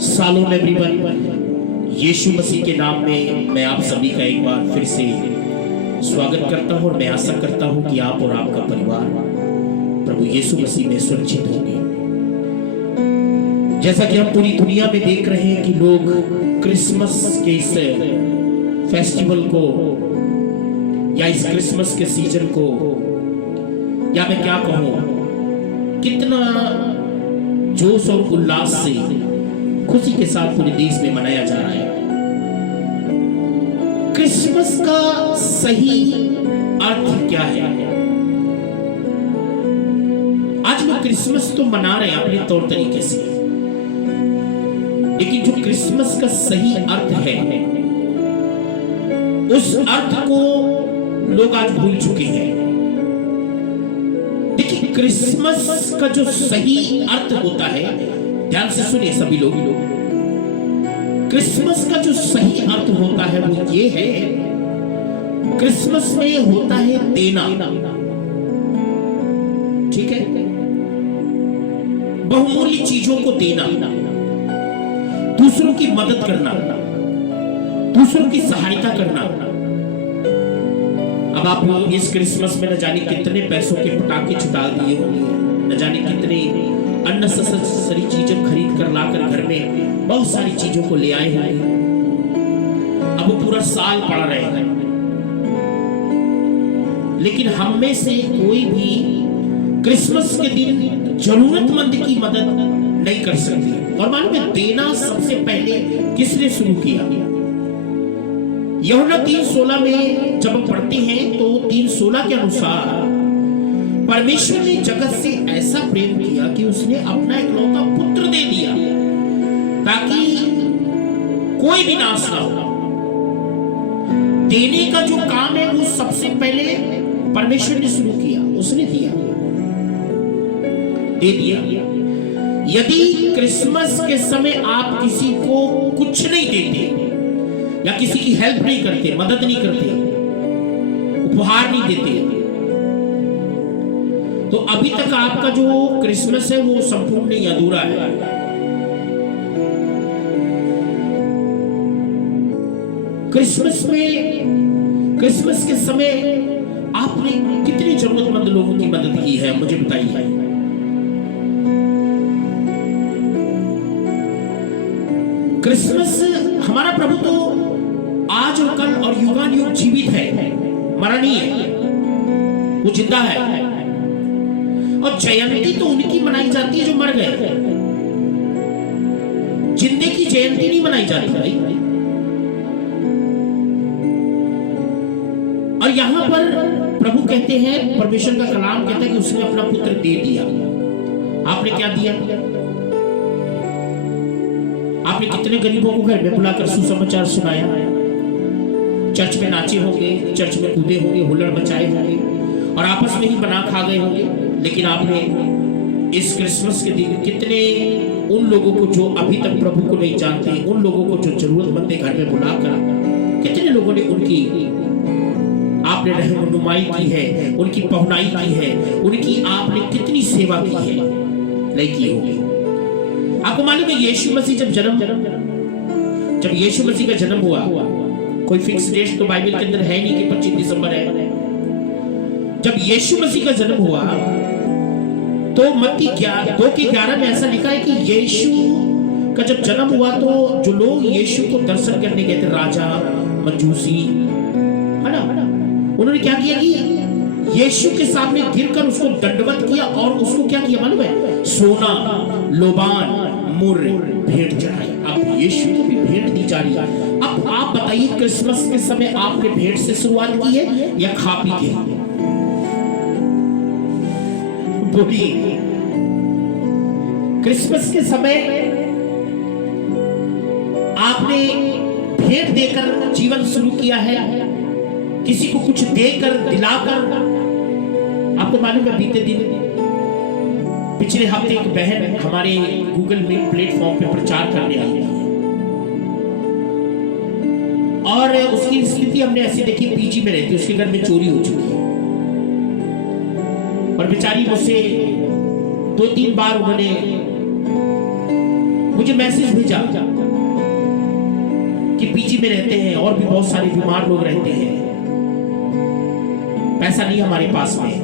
सालों एवरीवन, यीशु मसीह के नाम में मैं आप सभी का एक बार फिर से स्वागत करता हूं और मैं आशा करता हूं कि आप और आपका परिवार प्रभु यीशु मसीह में सुरक्षित होंगे। जैसा कि हम पूरी दुनिया में देख रहे हैं कि लोग क्रिसमस के इस फेस्टिवल को या इस क्रिसमस के सीजन को, या मैं क्या कहूं, कितना जोश और उल्लास से खुशी के साथ पूरे देश में मनाया जा रहा है। क्रिसमस का सही अर्थ क्या है? आज लोग क्रिसमस तो मना रहे हैं अपने तौर तरीके से, लेकिन जो क्रिसमस का सही अर्थ है उस अर्थ को लोग आज भूल चुके हैं। देखिए, क्रिसमस का जो सही अर्थ होता है, ध्यान से सुनिए सभी लोग, क्रिसमस का जो सही अर्थ होता है वो ये है, क्रिसमस में होता है देना। ठीक है, बहुमूल्य चीजों को देना, दूसरों की मदद करना, दूसरों की सहायता करना। अब आप इस क्रिसमस में न जाने कितने पैसों के पटाखे छुटा दिए होंगे, न जाने कितने अननेसेसरी चीजें खरीद कर लाकर घर में बहुत सारी चीजों को ले आए होंगे। अब वो पूरा साल पड़ा रहेगा, लेकिन हम में से कोई भी क्रिसमस के दिन जरूरतमंद की मदद नहीं कर सकते। और मालूम है, देना सबसे पहले किसने शुरू किया? यूहन्ना 3:16 में जब हम पढ़ते हैं तो 3:16 के अनुसार परमेश्वर ने जगत से ऐसा प्रेम किया कि उसने अपना इकलौता पुत्र दे दिया ताकि कोई भी नाश ना हो। देने का जो काम है वो सबसे पहले परमेश्वर ने शुरू किया, उसने दिया, दे दिया। यदि क्रिसमस के समय आप किसी को कुछ नहीं देते या किसी की हेल्प नहीं करते, मदद नहीं करते, उपहार नहीं देते, तो अभी तक आपका जो क्रिसमस है वो संपूर्ण नहीं, अधूरा है। क्रिसमस के समय आपने कितनी जरूरतमंद लोगों की मदद की है, मुझे बताइए। क्रिसमस, हमारा प्रभु तो आज और कल और युगान युग जीवित है, मरा नहीं है, वो जिंदा है। और जयंती तो उनकी मनाई जाती है जो मर गए, जिंदे की जयंती नहीं मनाई जाती भाई। और यहां पर प्रभु कहते हैं, परमेश्वर का कलाम कहता है कि उसने अपना पुत्र दे दिया। आपने क्या दिया? आपने कितने गरीबों को घर में बुलाकर सुसमाचार सुनाया, चर्च में नाचे होंगे, चर्च में कूदे होंगे, हुल्लड़ मचाए होंगे और आपस में ही बना खा गए होंगे। लेकिन आपने इस क्रिसमस के दिन कितने उन लोगों को जो अभी तक प्रभु को नहीं जानते, उन लोगों को जो जरूरतमंद घर में बुलाकर, कितने लोगों ने उनकी आपने रहनुमाई की है, उनकी पहुनाई की है, उनकी आपने कितनी सेवा की है, नहीं की होगी। आपको मालूम है, यीशु मसीह जब यीशु मसीह का जन्म हुआ, कोई फिक्स डेट तो बाइबल के अंदर है नहीं कि 25 दिसंबर है। जब यीशु मसीह का जन्म हुआ तो मत्ती 2:11 में ऐसा लिखा है कि यीशु का जब जन्म हुआ तो जो लोग यीशु को दर्शन करने गए थे, राजा, मंजूसी, है ना, उन्होंने क्या किया कि यीशु के सामने गिरकर उसको दंडवत किया और उसको क्या किया मालूम है? सोना, लोबान, मुर्र भेंट चढ़ाई। अब यीशु को भी भेंट दी जा रही है। अब आप बताइए, क्रिसमस के समय आपने भेंट से शुरुआत की है या खा पी के? बोलिए, क्रिसमस के समय आपने भेंट देकर जीवन शुरू किया है, किसी को कुछ देकर, दिलाकर? आपको मालूम है, बीते दिन पिछले हफ्ते एक बहन हमारे गूगल में प्लेटफॉर्म पे प्रचार करने आई थी और उसकी स्थिति हमने ऐसी देखी, पीजी में रहती, उसके घर में चोरी हो चुकी है और बेचारी मुझसे 2-3 बार उन्होंने मुझे मैसेज भेजा कि पीजी में रहते हैं और भी बहुत सारे बीमार लोग रहते हैं, पैसा नहीं हमारे पास में,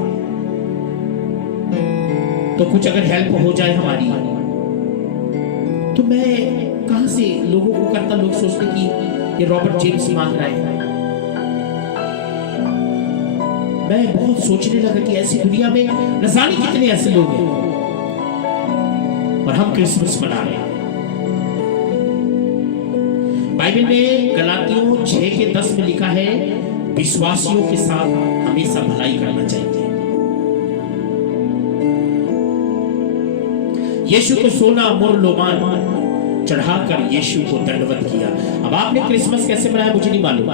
तो कुछ अगर हेल्प हो जाए हमारी। तो मैं कहां से लोगों को करता, लोग सोचते कि ये रॉबर्ट जेम्स मांग रहा है। मैं बहुत सोचने लगा कि ऐसी दुनिया में न जाने कितने ऐसे लोग हैं, और हम क्रिसमस मना रहे हैं। बाइबल में गलातियों 6:10 में लिखा है, विश्वासियों के साथ हमेशा भलाई करना चाहिए। यीशु को सोना मुर लोमान चढ़ाकर यीशु को दंडवत किया। अब आपने क्रिसमस कैसे मनाया मुझे नहीं मालूम।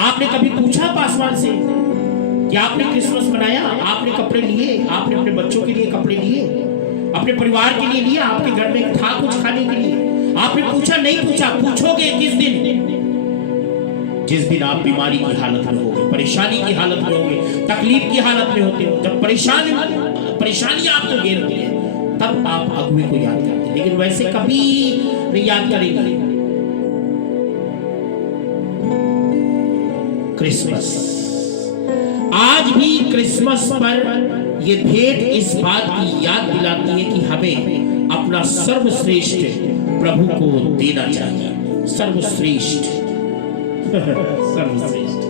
आपने कभी पूछा पासवान से कि आपने क्रिसमस मनाया? आपने कपड़े लिए? आपने अपने बच्चों के लिए कपड़े लिए? अपने परिवार के लिए लिया? आपके घर में था कुछ खाने के लिए? आपने पूछा? नहीं पूछा। पूछोगे किस दिन? जिस दिन आप बीमारी की हालत में होगे, परेशानी की हालत में होगे, तकलीफ की हालत में होते हो, जब परेशानी आपको घेरती है, तब आप अगुवे को याद करते हैं। लेकिन वैसे कभी नहीं याद करेंगे। क्रिसमस, आज भी क्रिसमस पर यह भेंट इस बात की याद दिलाती है कि हमें अपना सर्वश्रेष्ठ प्रभु को देना चाहिए। सर्वश्रेष्ठ सर्वश्रेष्ठ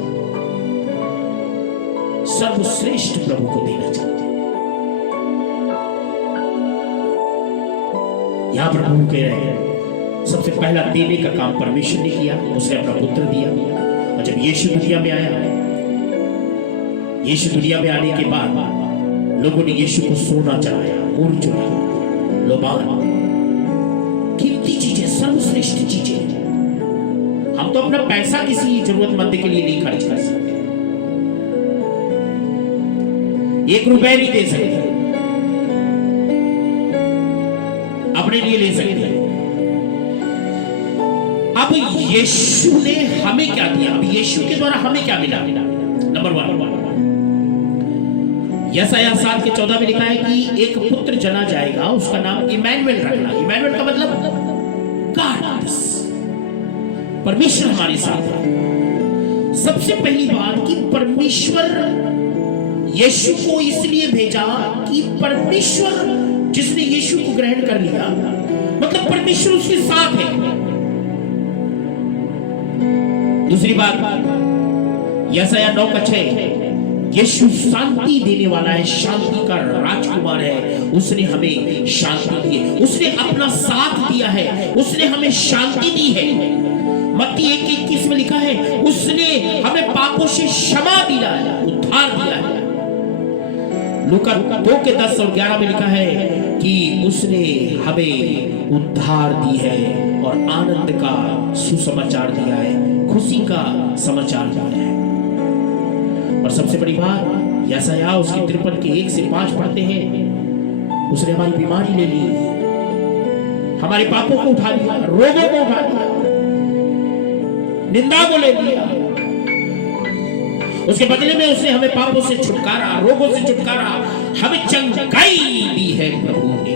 सर्वश्रेष्ठ प्रभु को देना चाहिए। यहां प्रभु कह रहे हैं, सबसे पहला देने का काम परमेश्वर ने किया, उसने अपना पुत्र दिया। और जब यीशु दुनिया में आया, यीशु दुनिया में आने के बाद लोगों ने यीशु को सोना चढ़ाया, मूर चढ़ाया, लोबान, कीमती चीजें, सर्वश्रेष्ठ चीजें। हम तो अपना पैसा किसी जरूरतमंद के लिए नहीं खर्च कर सकते, 1 रुपए नहीं दे सकते, अपने लिए ले सकते। अब यीशु ने हमें क्या दिया? अब यीशु के द्वारा हमें क्या मिला? नंबर 1, यशायाह 7:14 में लिखा है कि एक पुत्र जना जाएगा, उसका नाम इमैनुएल रखना। इमैनुएल का मतलब गॉड, परमेश्वर हमारे साथ है। सबसे पहली बात कि परमेश्वर यीशु को इसलिए भेजा कि परमेश्वर जिसने यीशु को ग्रहण कर लिया, मतलब परमेश्वर उसके साथ है। दूसरी बात, यशायाह 9:6, यीशु शांति देने वाला है, शांति का राजकुमार है। उसने हमें शांति दी है, उसने अपना साथ दिया है, उसने हमें शांति दी है। मत्ती 1:21 में लिखा है, उसने हमें पापों से क्षमा दिया है, उद्धार दिया है। लूका 2:10 और 11 में लिखा है कि उसने हमें उद्धार दी है और आनंद का सुसमाचार दिया है, खुशी का समाचार दिया है। और सबसे बड़ी बात, यशायाह उसके 53 के 1 से 5 पढ़ते हैं, उसने हमारी बीमारी ले ली, हमारे पापों को उठा लिया, रोगों को उठा लिया, निंदा को ले लिया। उसके बदले में उसने हमें पापों से छुटकारा, रोगों से छुटकारा, हमें चंगाई दी है प्रभु ने।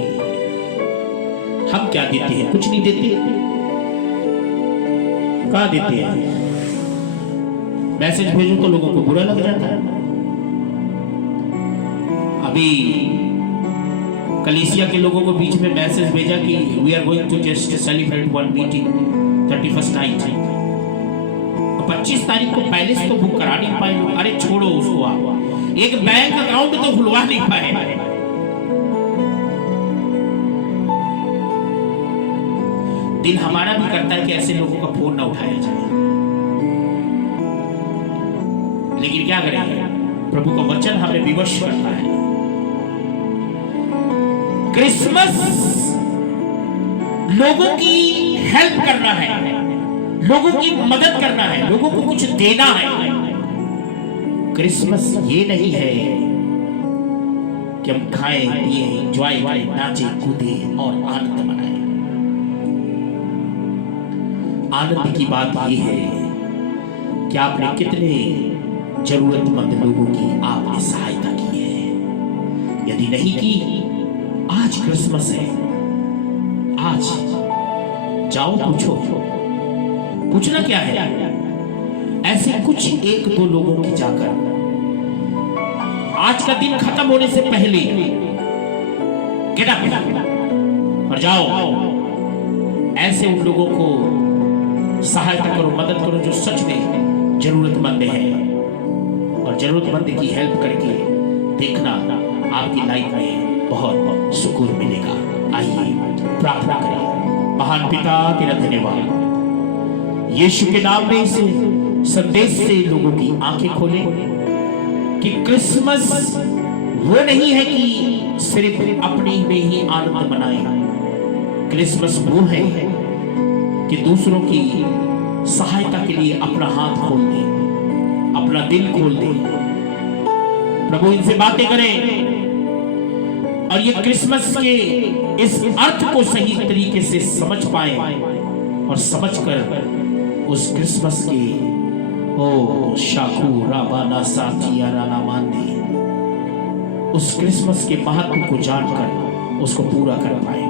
हम क्या देते हैं? कुछ नहीं देते। क्या देते हैं? मैसेज भेजो तो लोगों को बुरा लग जाता है। अभी कलीसिया के लोगों को बीच में मैसेज भेजा कि we are going to just celebrate one meeting 31st night. 25 तारीख को पैलेस तो बुक करा नहीं पाए लोग। अरे छोड़ो उसको, आप एक बैंक अकाउंट तो खुलवा नहीं पाए। दिल हमारा भी करता है कि ऐसे लोगों का फोन ना उठाया जाए, लेकिन क्या करें, प्रभु का वचन हमें विवश करता है। क्रिसमस लोगों की हेल्प करना है, लोगों की मदद करना है, लोगों को कुछ देना है। क्रिसमस ये नहीं है कि हम खाएं पिए एंजॉय करें, नाचे कूदे और आनंद मनाएं। आनंद की बात ये है कि आपने कितने जरूरतमंद लोगों की आपने सहायता की है। यदि नहीं की, आज क्रिसमस है, आज जाओ पूछना क्या है, ऐसे कुछ एक दो लोगों की जाकर आज का दिन खत्म होने से पहले गेट अप और जाओ, ऐसे उन लोगों को सहायता करो, मदद करो जो सच में जरूरतमंद है, और जरूरतमंद की हेल्प करके देखना आपकी लाइफ में बहुत सुकून मिलेगा। आइए प्रार्थना करें। महान पिता, तेरा धन्यवाद यीशु के नाम में इस संदेश से लोगों की आंखें खोले कि क्रिसमस वो नहीं है कि सिर्फ अपने में ही आनंद मनाएं। क्रिसमस वो है कि दूसरों की सहायता के लिए अपना हाथ खोल दे, अपना दिल खोल दे। प्रभु इनसे बातें करें और ये क्रिसमस के इस अर्थ को सही तरीके से समझ पाए और समझकर उस क्रिसमस के शाकू राबाना साथिया राना मानने उस क्रिसमस के महत्व को जानकर उसको पूरा कर पाए।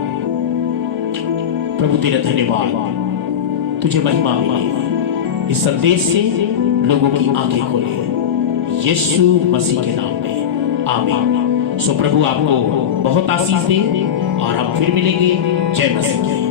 प्रभु तेरा धन्यवाद, तुझे महिमा मिले। इस संदेश से लोगों की आंखें खोले यीशु मसीह के नाम में, आमीन। सो प्रभु आपको बहुत आशीष दे और हम फिर मिलेंगे। जय मसीह।